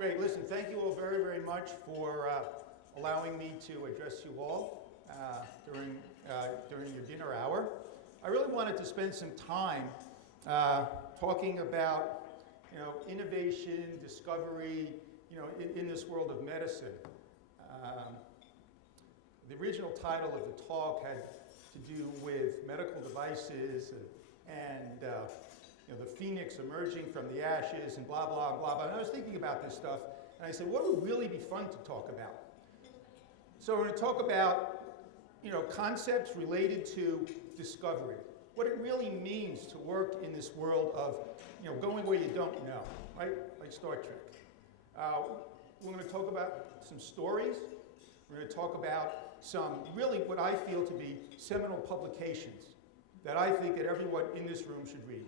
Great. Listen, thank you all very, very much for allowing me to address you all during your dinner hour. I really wanted to spend some time talking about, innovation, discovery, in this world of medicine. The original title of the talk had to do with medical devices and the phoenix emerging from the ashes and blah, blah, blah, blah. And I was thinking about this stuff, and I said, what would really be fun to talk about? So we're going to talk about, concepts related to discovery. What it really means to work in this world of, going where you don't know, right? Like Star Trek. We're going to talk about some stories. We're going to talk about some really what I feel to be seminal publications that I think that everyone in this room should read.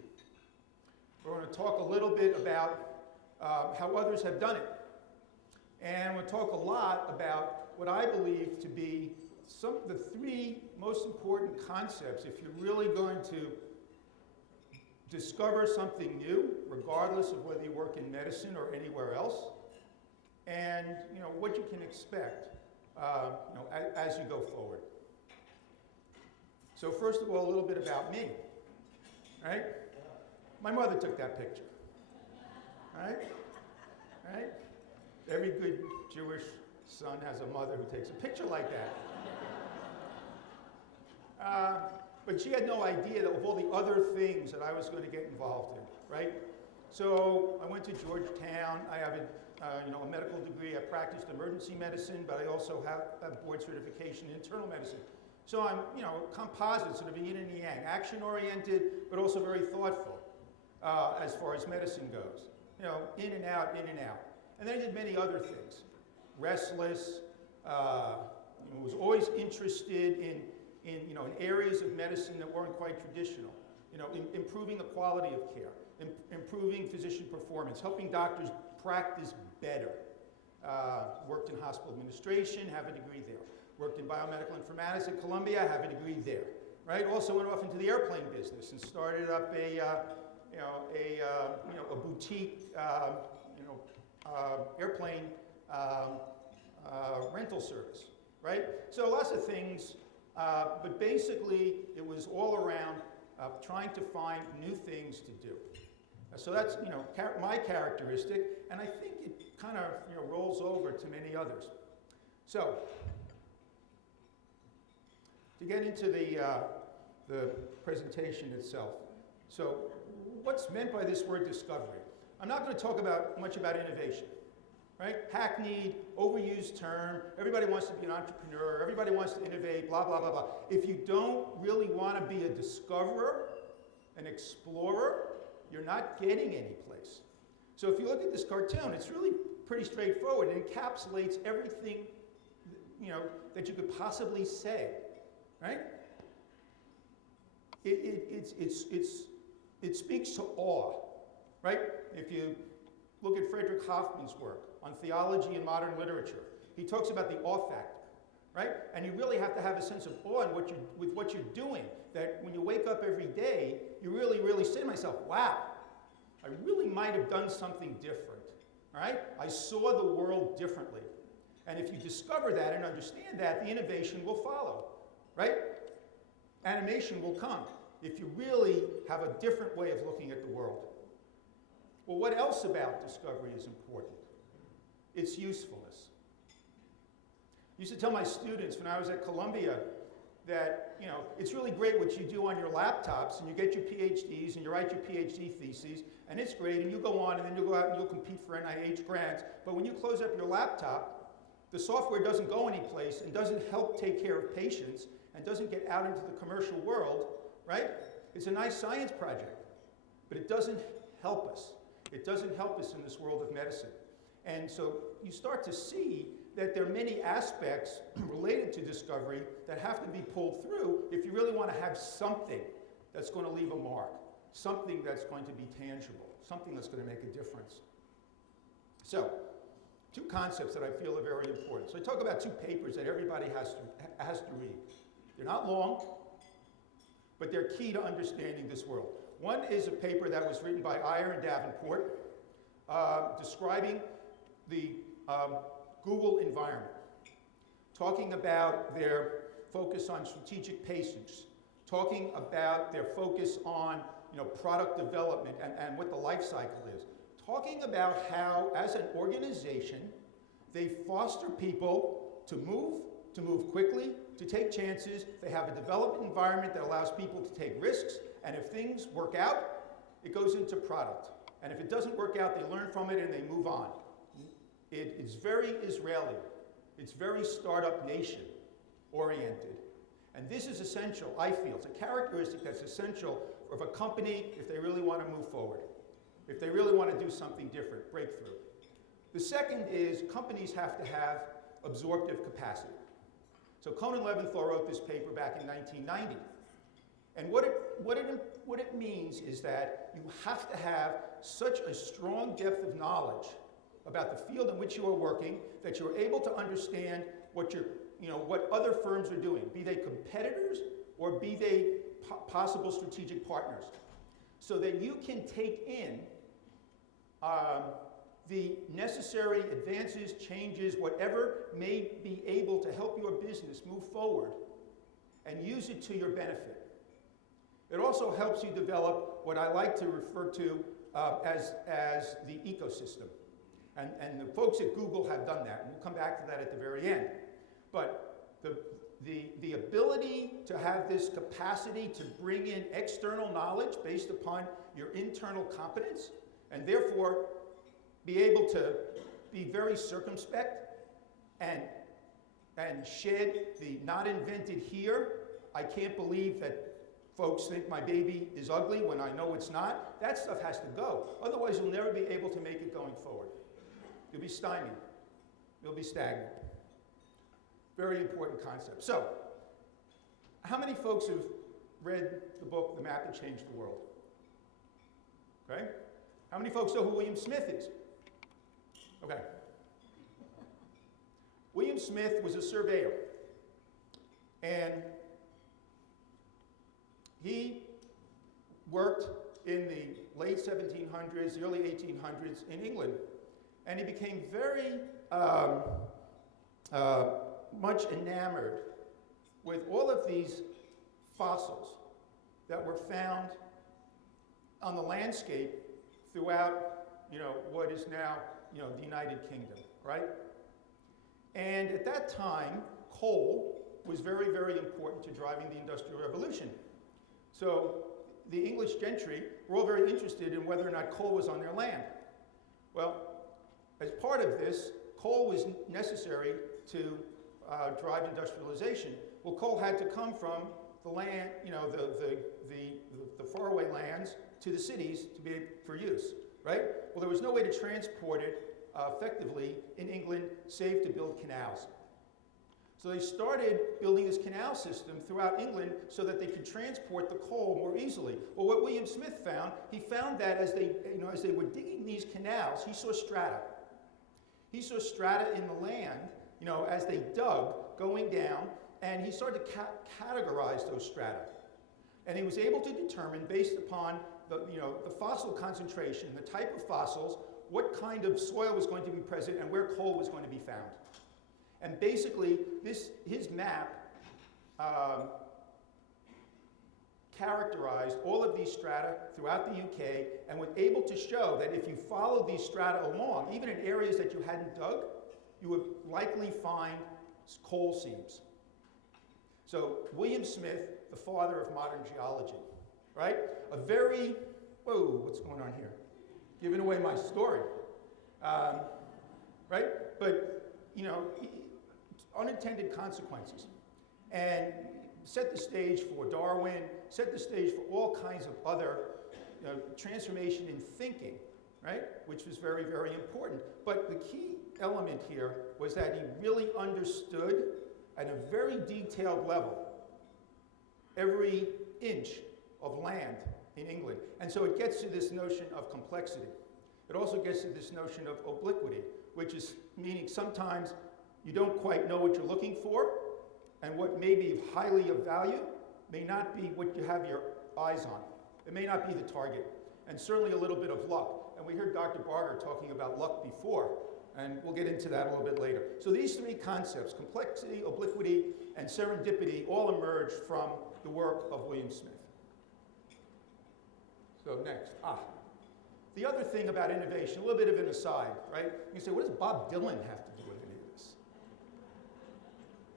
We're going to talk a little bit about how others have done it. And we'll talk a lot about what I believe to be some of the three most important concepts if you're really going to discover something new, regardless of whether you work in medicine or anywhere else, and what you can expect as you go forward. So first of all, a little bit about me, right? My mother took that picture, right? Right? Every good Jewish son has a mother who takes a picture like that. But she had no idea of all the other things that I was going to get involved in, right? So I went to Georgetown. I have a medical degree. I practiced emergency medicine, but I also have a board certification in internal medicine. So I'm, composite, sort of a yin and yang, action-oriented, but also very thoughtful as far as medicine goes. In and out, in and out. And then I did many other things. Restless, was always interested in areas of medicine that weren't quite traditional. Improving the quality of care, improving physician performance, helping doctors practice better. Worked in hospital administration, have a degree there. Worked in biomedical informatics at Columbia, have a degree there. Right? Also went off into the airplane business and started up a boutique, airplane rental service. Right? So lots of things. But basically, it was all around trying to find new things to do. So that's, my characteristic, and I think it kind of, rolls over to many others. So, to get into the presentation itself. So, what's meant by this word discovery? I'm not going to talk much about innovation. Right? Hackneyed, overused term. Everybody wants to be an entrepreneur. Everybody wants to innovate, blah, blah, blah, blah. If you don't really want to be a discoverer, an explorer, you're not getting any place. So if you look at this cartoon, it's really pretty straightforward. It encapsulates everything, that you could possibly say, right? It speaks to awe, right? If you look at Frederick Hoffman's work on theology and modern literature, he talks about the awe factor, right? And you really have to have a sense of awe with what you're doing, that when you wake up every day, you really, really say to myself, wow, I really might have done something different, right? I saw the world differently. And if you discover that and understand that, the innovation will follow, right? Animation will come if you really have a different way of looking at the world. Well, what else about discovery is important? Its usefulness. I used to tell my students when I was at Columbia that, it's really great what you do on your laptops, and you get your PhDs, and you write your PhD theses, and it's great, and you go on, and then you'll go out and you'll compete for NIH grants, but when you close up your laptop, the software doesn't go anyplace and doesn't help take care of patients and doesn't get out into the commercial world, right? It's a nice science project, but it doesn't help us. It doesn't help us in this world of medicine. And so you start to see that there are many aspects related to discovery that have to be pulled through if you really want to have something that's going to leave a mark, something that's going to be tangible, something that's going to make a difference. So, two concepts that I feel are very important. So I talk about two papers that everybody has to read. They're not long, but they're key to understanding this world. One is a paper that was written by Iyer and Davenport, describing the Google environment, talking about their focus on strategic patience, talking about their focus on product development and what the life cycle is, talking about how, as an organization, they foster people to move quickly, to take chances. They have a development environment that allows people to take risks, and if things work out, it goes into product. And if it doesn't work out, they learn from it and they move on. It's very Israeli. It's very startup nation oriented. And this is essential, I feel. It's a characteristic that's essential of a company if they really want to move forward, if they really want to do something different, breakthrough. The second is companies have to have absorptive capacity. So Cohn and Leventhal wrote this paper back in 1990. And what it means is that you have to have such a strong depth of knowledge about the field in which you are working that you're able to understand what other firms are doing, be they competitors or be they possible strategic partners, so that you can take in the necessary advances, changes, whatever may be able to help your business move forward and use it to your benefit. It also helps you develop what I like to refer to as the ecosystem. And the folks at Google have done that, and we'll come back to that at the very end. But the ability to have this capacity to bring in external knowledge based upon your internal competence, and therefore be able to be very circumspect and shed the not invented here, I can't believe that folks think my baby is ugly when I know it's not. That stuff has to go. Otherwise, you'll never be able to make it going forward. You'll be stymied. You'll be stagnant. Very important concept. So, how many folks have read the book, The Map That Changed the World? Okay? How many folks know who William Smith is? Okay. William Smith was a surveyor. And he worked in the late 1700s, the early 1800s in England. And he became very much enamored with all of these fossils that were found on the landscape throughout, what is now, the United Kingdom, right? And at that time, coal was very, very important to driving the Industrial Revolution. So the English gentry were all very interested in whether or not coal was on their land. Well, as part of this, coal was necessary to drive industrialization. Well, coal had to come from the land, the faraway lands to the cities to be for use, right? Well, there was no way to transport it effectively in England, save to build canals. So they started building this canal system throughout England so that they could transport the coal more easily. Well, what William Smith found, he found that as they were digging these canals, he saw strata. He saw strata in the land, as they dug, going down, and he started to categorize those strata. And he was able to determine, based upon the fossil concentration, the type of fossils, what kind of soil was going to be present and where coal was going to be found. And basically, his map characterized all of these strata throughout the UK and was able to show that if you followed these strata along, even in areas that you hadn't dug, you would likely find coal seams. So William Smith, the father of modern geology, right? What's going on here? Giving away my story, right? But, unintended consequences. And set the stage for Darwin, set the stage for all kinds of other transformation in thinking, right? Which was very, very important. But the key element here was that he really understood at a very detailed level every inch of land in England. And so it gets to this notion of complexity. It also gets to this notion of obliquity, which is meaning sometimes you don't quite know what you're looking for, and what may be highly of value may not be what you have your eyes on. It may not be the target, and certainly a little bit of luck. And we heard Dr. Barger talking about luck before. And we'll get into that a little bit later. So these three concepts, complexity, obliquity, and serendipity, all emerged from the work of William Smith. So next, the other thing about innovation, a little bit of an aside, right? You say, what does Bob Dylan have to do with any of this?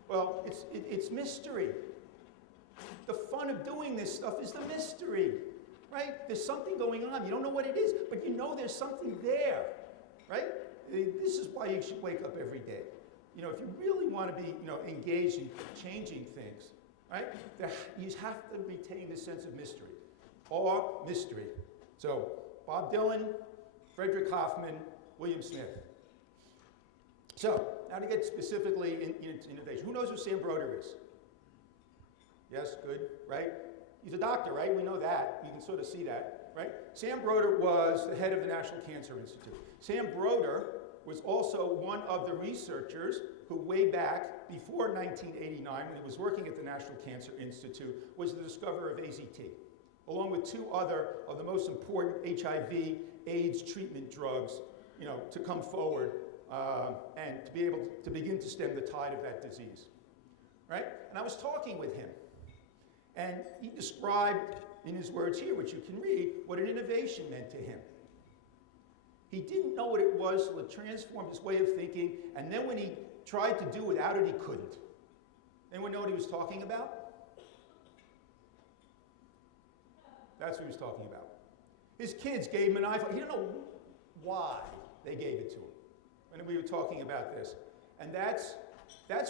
Well, it's mystery. The fun of doing this stuff is the mystery, right? There's something going on. You don't know what it is, but you know there's something there, right? This is why you should wake up every day. You know, if you really want to be, engaged in changing things, right? You have to retain this sense of mystery. Or mystery. So, Bob Dylan, Frederick Hoffman, William Smith. So, now to get specifically into innovation. Who knows who Sam Broder is? Yes, good, right? He's a doctor, right? We know that. You can sort of see that, right? Sam Broder was the head of the National Cancer Institute. Sam Broder was also one of the researchers who, way back before 1989, when he was working at the National Cancer Institute, was the discoverer of AZT, along with two other of the most important HIV/AIDS treatment drugs, to come forward and to be able to begin to stem the tide of that disease, right? And I was talking with him, and he described, in his words here, which you can read, what an innovation meant to him. He didn't know what it was, so it transformed his way of thinking, and then when he tried to do without it, he couldn't. Anyone know what he was talking about? That's what he was talking about. His kids gave him an iPhone. He didn't know why they gave it to him. And we were talking about this. And that's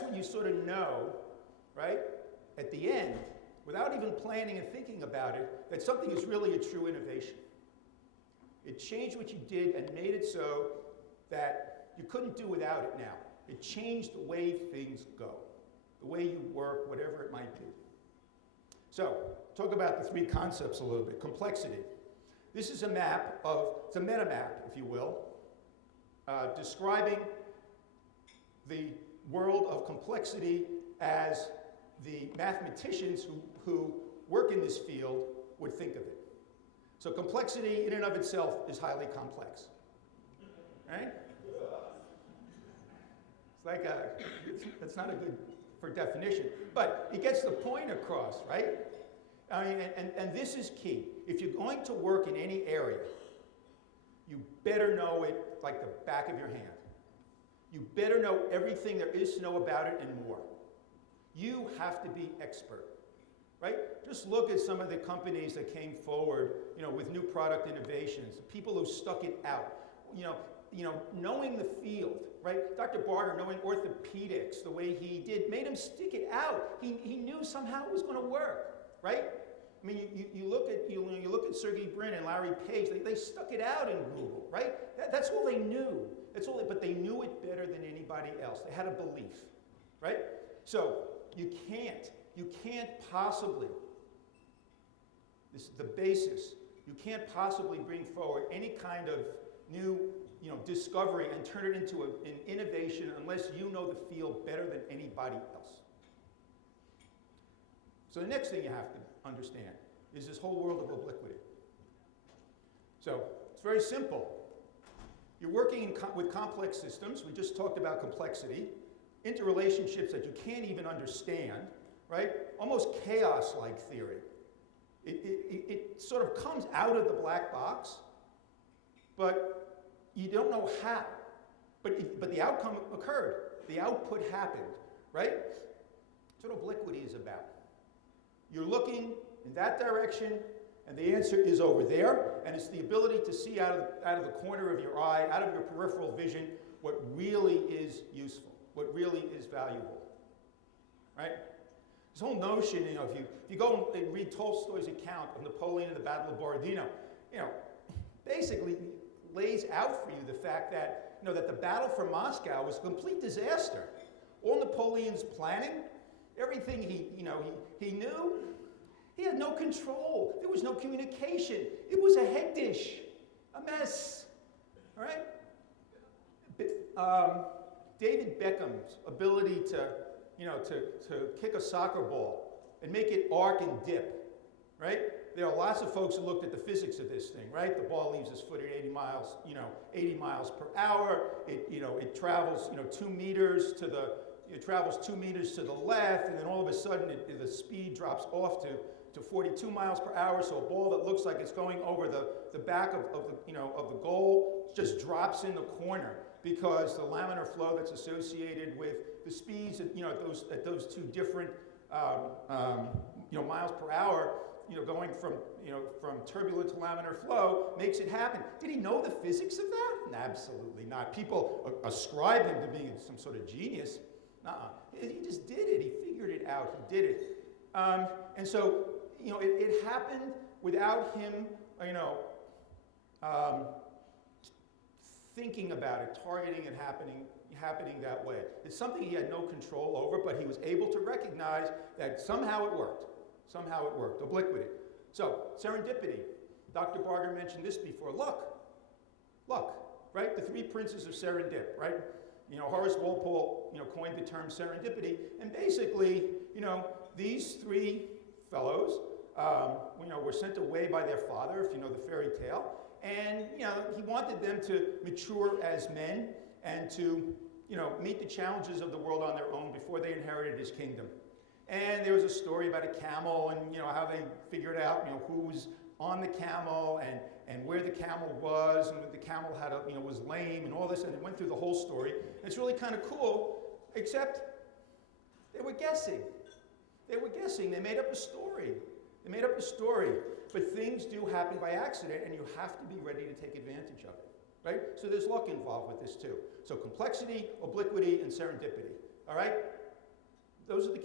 when you sort of know, right, at the end, without even planning and thinking about it, that something is really a true innovation. It changed what you did and made it so that you couldn't do without it now. It changed the way things go, the way you work, whatever it might be. So, talk about the three concepts a little bit. Complexity. This is a map it's a meta map, if you will, describing the world of complexity as the mathematicians who work in this field would think of it. So complexity in and of itself is highly complex, right? It's like that's not a good for definition, but it gets the point across, right? I mean, and this is key. If you're going to work in any area, you better know it like the back of your hand. You better know everything there is to know about it and more. You have to be expert, right? Just look at some of the companies that came forward, with new product innovations, the people who stuck it out, knowing the field, right? Dr. Barter, knowing orthopedics the way he did, made him stick it out. He knew somehow it was going to work, right? I mean, you look at Sergey Brin and Larry Page. They stuck it out in Google, right? That's all they knew. But they knew it better than anybody else. They had a belief, right? So you can't possibly. This is the basis. You can't possibly bring forward any kind of new, discovery and turn it into an innovation unless you know the field better than anybody else. So the next thing you have to understand is this whole world of obliquity. So it's very simple. You're working with complex systems. We just talked about complexity, interrelationships that you can't even understand, right? Almost chaos-like theory. It sort of comes out of the black box, but you don't know how. But the outcome occurred. The output happened, right? That's what obliquity is about. You're looking in that direction, and the answer is over there, and it's the ability to see out of the corner of your eye, out of your peripheral vision, what really is useful, what really is valuable, right? This whole notion, if you go and read Tolstoy's account of Napoleon and the Battle of Borodino, basically lays out for you the fact that, that the battle for Moscow was a complete disaster. All Napoleon's planning, everything he knew, he had no control. There was no communication. It was a head dish, a mess, all right? David Beckham's ability to kick a soccer ball and make it arc and dip, right? there are lots of folks who looked at the physics of this thing, right? The ball leaves its foot at 80 miles, 80 miles per hour. It travels, 2 meters to the, it travels 2 meters to the left, and then all of a sudden the speed drops off to 42 miles per hour. So a ball that looks like it's going over the back of the goal just drops in the corner because the laminar flow that's associated with the speeds at those two different miles per hour, going from turbulent to laminar flow makes it happen. Did he know the physics of that? Absolutely not. People ascribe him to being some sort of genius. He just did it. He figured it out. He did it. And so, it happened without him, thinking about it, targeting it happening that way. It's something he had no control over, but he was able to recognize that somehow it worked. Somehow it worked. Obliquity. So, serendipity. Dr. Barger mentioned this before. Luck, right? The three princes of serendip, right? Horace Walpole, coined the term serendipity, and basically, these three fellows, were sent away by their father, if you know the fairy tale, and, he wanted them to mature as men and to, meet the challenges of the world on their own before they inherited his kingdom. And there was a story about a camel and, how they figured out, who was on the camel and where the camel was, and the camel had was lame and all this, and it went through the whole story. It's really kind of cool, except they were guessing. They made up a story. But things do happen by accident, and you have to be ready to take advantage of it, right? So there's luck involved with this too. So complexity, obliquity, and serendipity, all right? Those are the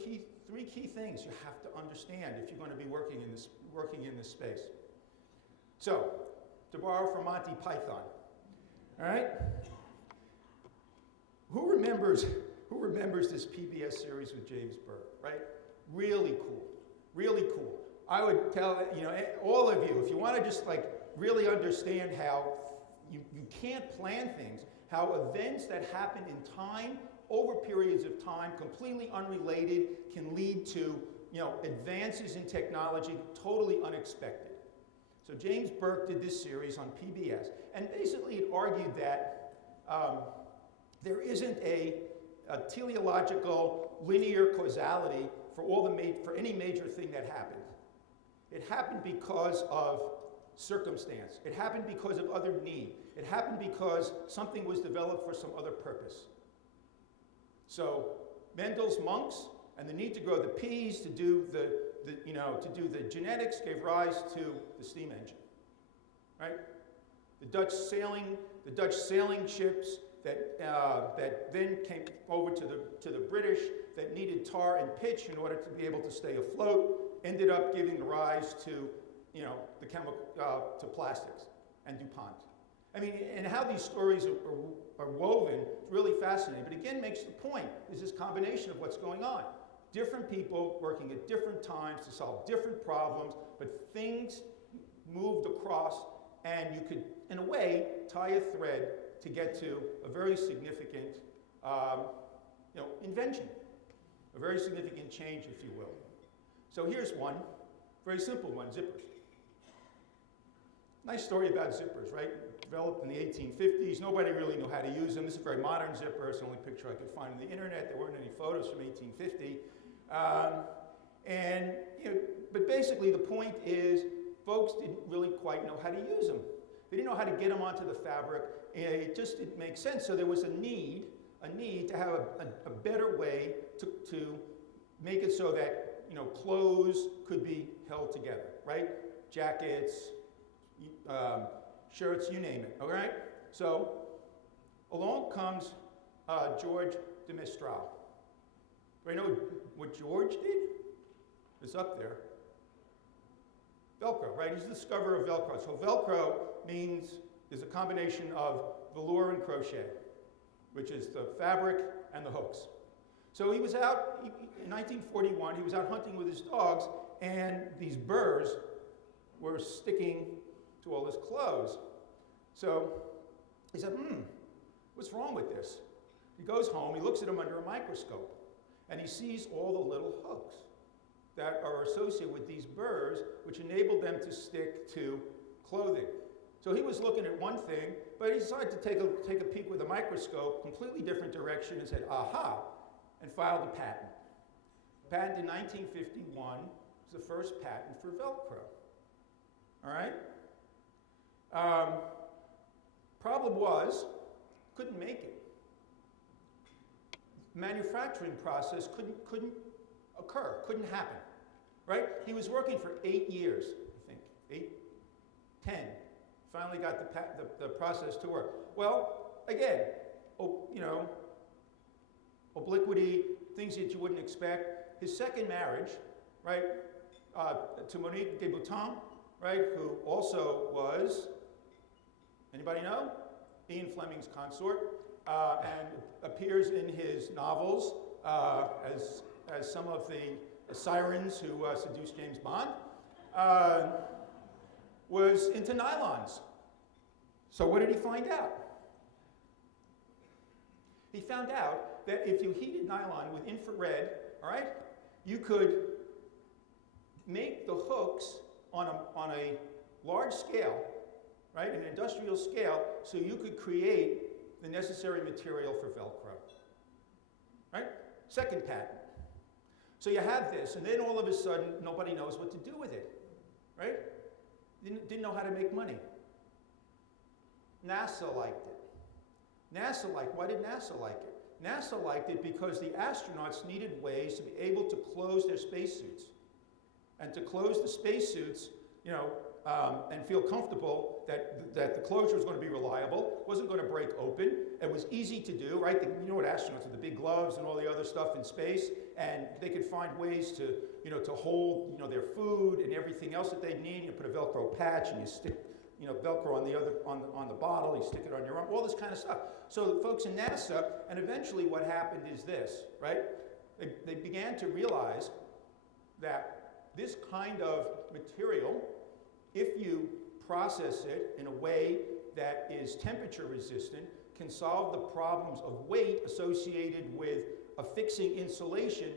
three key things you have to understand if you're going to be working in this space. So, to borrow from Monty Python, all right? Who remembers this PBS series with James Burke, right? Really cool. I would tell all of you, if you want to just really understand how you can't plan things, how events that happen in time, over periods of time, completely unrelated, can lead to advances in technology totally unexpected. So James Burke did this series on PBS, and basically it argued that there isn't a teleological linear causality for any major thing that happened. It happened because of circumstance. It happened because of other need. It happened because something was developed for some other purpose. So Mendel's monks and the need to grow the peas to do the genetics gave rise to the steam engine, right? The Dutch sailing ships that then came over to the British that needed tar and pitch in order to be able to stay afloat ended up giving rise to the chemical to plastics and DuPont. I mean, and how these stories are woven is really fascinating, but again makes the point. There's this combination of what's going on. Different people working at different times to solve different problems, but things moved across, and you could, in a way, tie a thread to get to a very significant invention, a very significant change, if you will. So here's one, very simple one, zippers. Nice story about zippers, right? Developed in the 1850s. Nobody really knew how to use them. This is a very modern zipper. It's the only picture I could find on the internet. There weren't any photos from 1850. But basically the point is folks didn't really quite know how to use them. They didn't know how to get them onto the fabric. It just didn't make sense. So there was a need to have a better way to make it so that clothes could be held together, right? Jackets, shirts, you name it, all right? So along comes George de Mestral. Do you know what George did? It's up there. Velcro, right? He's the discoverer of Velcro. So Velcro is a combination of velour and crochet, which is the fabric and the hooks. So he was out, in 1941, he was out hunting with his dogs, and these burrs were sticking to all his clothes. So he said, what's wrong with this? He goes home, he looks at them under a microscope, and he sees all the little hooks. that are associated with these burrs, which enabled them to stick to clothing. So he was looking at one thing, but he decided to take a peek with a microscope, completely different direction, and said, aha, and filed a patent. Patent in 1951 was the first patent for Velcro. All right? Problem was, couldn't make it. Manufacturing process couldn't occur, couldn't happen, right? He was working for 8 years, I think, 10. Finally got the process to work. Well, again, obliquity, things that you wouldn't expect. His second marriage, right, to Monique Deboutin, right, who also was, anybody know? Ian Fleming's consort, and appears in his novels as some of the sirens who seduced James Bond, was into nylons. So what did he find out? He found out that if you heated nylon with infrared, all right, you could make the hooks on a large scale, right, an industrial scale, so you could create the necessary material for Velcro, right? Second patent. So you have this, and then all of a sudden, nobody knows what to do with it, right? Didn't know how to make money. NASA liked it. Why did NASA like it? NASA liked it because the astronauts needed ways to be able to close their spacesuits. And to close the spacesuits, and feel comfortable that the closure was going to be reliable, wasn't going to break open, it was easy to do, right? You know what astronauts with the big gloves and all the other stuff in space, and they could find ways to, to hold, their food and everything else that they need. You put a Velcro patch and you stick, Velcro on the bottle, you stick it on your arm, all this kind of stuff. So the folks in NASA, and eventually what happened is this, right? They began to realize that this kind of material, if you process it in a way that is temperature resistant, can solve the problems of weight associated with affixing insulation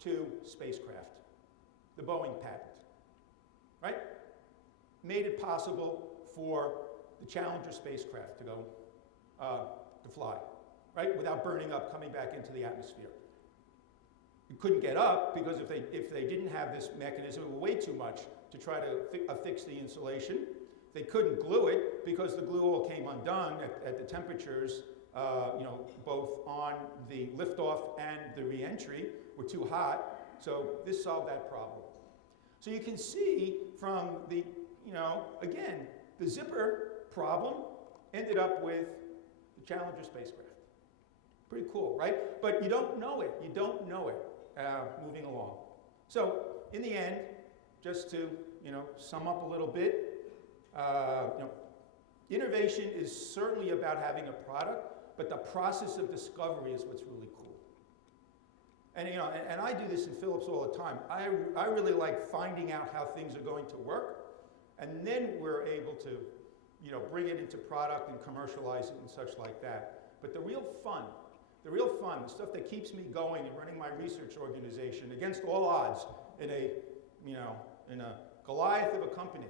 to spacecraft. The Boeing patent, right? Made it possible for the Challenger spacecraft to go, to fly, right? Without burning up, coming back into the atmosphere. You couldn't get up because if they didn't have this mechanism, it would weigh too much to try to affix the insulation. They couldn't glue it because the glue all came undone at the temperatures, both on the liftoff and the reentry were too hot. So this solved that problem. So you can see from the, again, the zipper problem ended up with the Challenger spacecraft. Pretty cool, right? But you don't know it. You don't know it moving along. So in the end, just to sum up a little bit, innovation is certainly about having a product, but the process of discovery is what's really cool. And and I do this in Philips all the time. I really like finding out how things are going to work, and then we're able to bring it into product and commercialize it and such like that. But the real fun, the stuff that keeps me going and running my research organization against all odds in a Goliath of a company,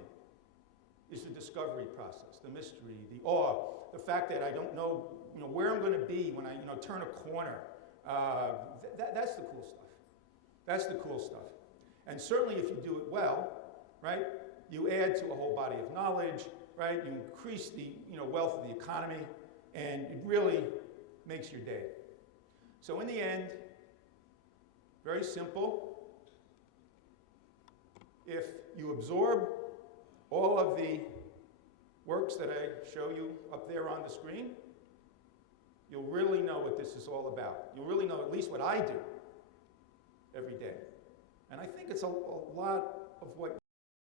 is the discovery process, the mystery, the awe, the fact that I don't know, where I'm going to be when I, turn a corner. That's the cool stuff. That's the cool stuff. And certainly if you do it well, right, you add to a whole body of knowledge, right, you increase the, wealth of the economy, and it really makes your day. So in the end, very simple. If you absorb all of the works that I show you up there on the screen, you'll really know what this is all about. You'll really know at least what I do every day. And I think it's a lot of what